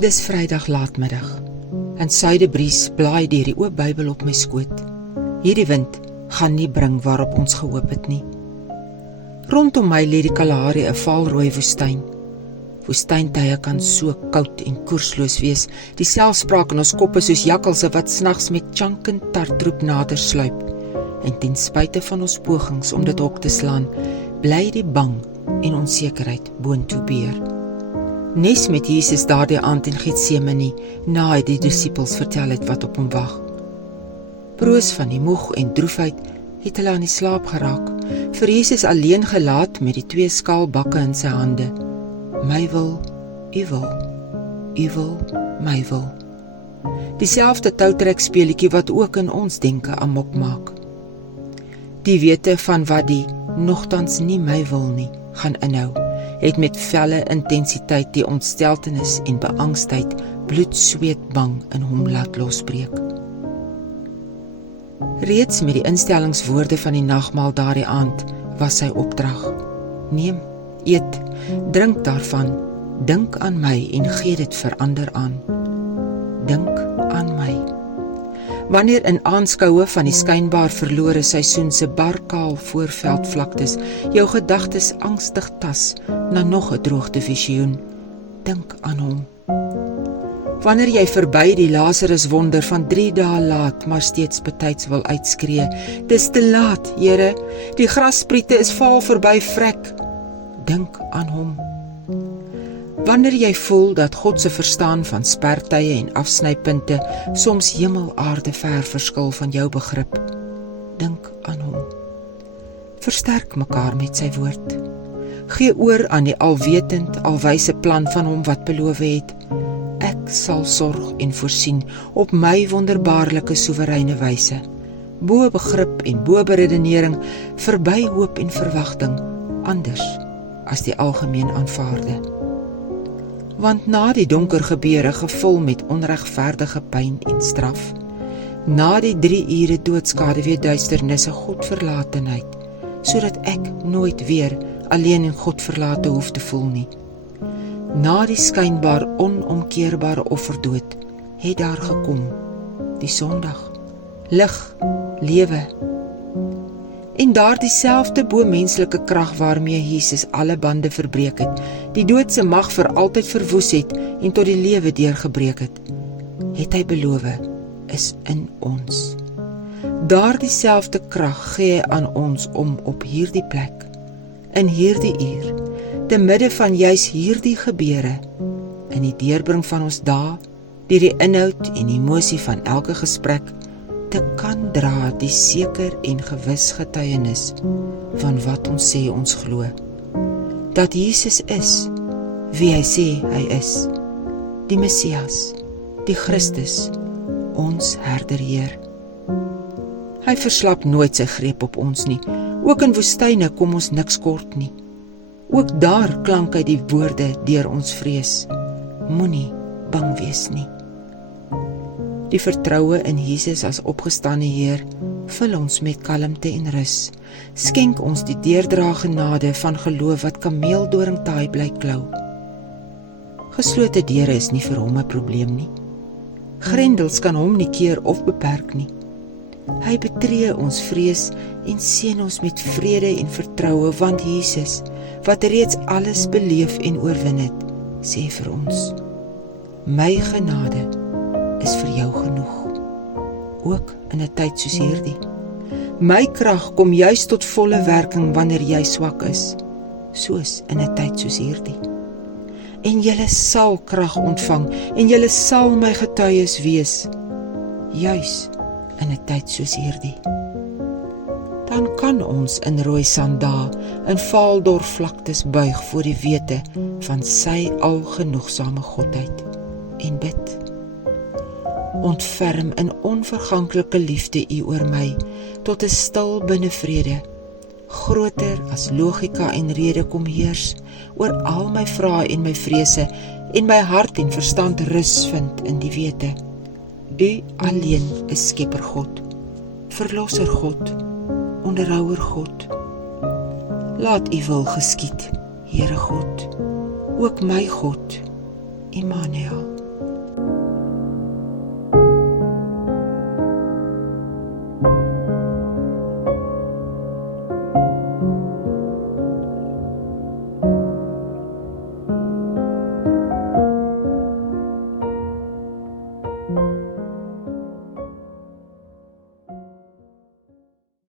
Dis Vrydag laatmiddag. 'n Suidebries blaai deur die oop Bybel op my skoot. Hierdie wind gaan nie bring waarop ons gehoop het nie. Rondom my lê die Kalahari, 'n valrooi woestyn. Woestyntye kan so koud en koersloos wees, die selfspraak in ons koppe soos jakkalse wat s'nags met chunk en tartroep nader sluip. En ten spyte van ons pogings om dit hok te slaan, bly die bang en onsekerheid boontoe beer. Nes met Jesus daardie aand in Getsemane, na hy die disippels vertel het wat op hom wag. Broos van die moeg en droefheid het hulle aan die slaap geraak, vir Jesus alleen gelaat met die 2 skaalbakke in sy hande. My wil, u wil, u wil, my wil. Dieselfde toutrek speletjie wat ook in ons denke amok maak. Die wete van wat die nogtans nie my wil nie gaan inhou, het met felle intensiteit die ontsteltenis en beangstheid bloed, sweet, bang in hom laat losbreek. Reeds met die instellingswoorde van die nagmaal daardie aand was sy opdrag. Neem, eet, drink daarvan, dink aan my en gee dit vir ander aan. Dink aan my. Wanneer in aanskoue van die skynbaar verlore seisoen se barkaal voorveldvlaktes jou gedagtes angstig tas na nog 'n droogte visioen, dink aan hom. Wanneer jy verby die Lazarus wonder van 3 dae laat, maar steeds betyds wil uitskree, dis te laat, Here, die grasspriete is vaal verby vrek, dink aan hom. Wanneer jy voel dat God se verstaan van spertye en afsnypunte soms hemel-aarde ver verskil van jou begrip, dink aan hom. Versterk mekaar met sy woord. Gee oor aan die alwetend, alwyse plan van hom wat beloof het. Ek sal sorg en voorsien op my wonderbaarlike soewereine wyse, bo begrip en bo beredenering, verby hoop en verwagting, anders as die algemeen aanvaarde. Want na die donker gebeure gevul met onregverdige pyn en straf, na die 3 ure doodskade duisternisse Godverlatenheid, sodat ek nooit weer alleen en Godverlate hoef te voel nie. Na die skynbaar onomkeerbare offerdood, het daar gekom, die Sondag, lig, lewe. En daar dieselfde bo-menslike krag waarmee Jesus alle bande verbreek het, die doodse mag vir altyd verwoes het en tot die lewe deurgebreek het, het hy beloof, is in ons. Daar dieselfde krag gee hy aan ons om op hierdie plek, in hierdie uur, te midde van juis hierdie gebeure, in die deurbring van ons dae, deur die inhoud en emosie van elke gesprek, te kan dra die seker en gewis getuienis van wat ons sê ons glo. Dat Jesus is wie hy sê hy is, die Messias, die Christus, ons herder Heer. Hy verslap nooit sy greep op ons nie, ook in woestyne kom ons niks kort nie. Ook daar klank hy die woorde deur ons vrees, moenie bang wees nie. Die vertroue in Jesus as opgestane Heer, vul ons met kalmte en rus, skenk ons die deurdra genade van geloof wat kameeldoringtaai bly klou. Geslote deure is nie vir hom 'n probleem nie. Grendels kan hom nie keer of beperk nie. Hy betree ons vrees en seën ons met vrede en vertroue, want Jesus, wat reeds alles beleef en oorwin het, sê vir ons, my genade is vir jou genoeg, ook in 'n tyd soos hierdie. My krag kom juis tot volle werking wanneer jy swak is, soos in 'n tyd soos hierdie. En julle sal krag ontvang, en julle sal my getuies wees, juis in 'n tyd soos hierdie. Dan kan ons in rooi sanddae in Vaaldorp vlaktes buig voor die wete van sy algenoegsame godheid en bid. Ontferm in onverganklike liefde u oor my, tot 'n stil binnevrede, groter as logika en rede kom heers, oor al my vrae en my vrese, en my hart en verstand rus vind in die wete. U alleen is Skepper God, Verlosser God, Onderhouer God. Laat u wil geskied, Here God, ook my God, Immanuel.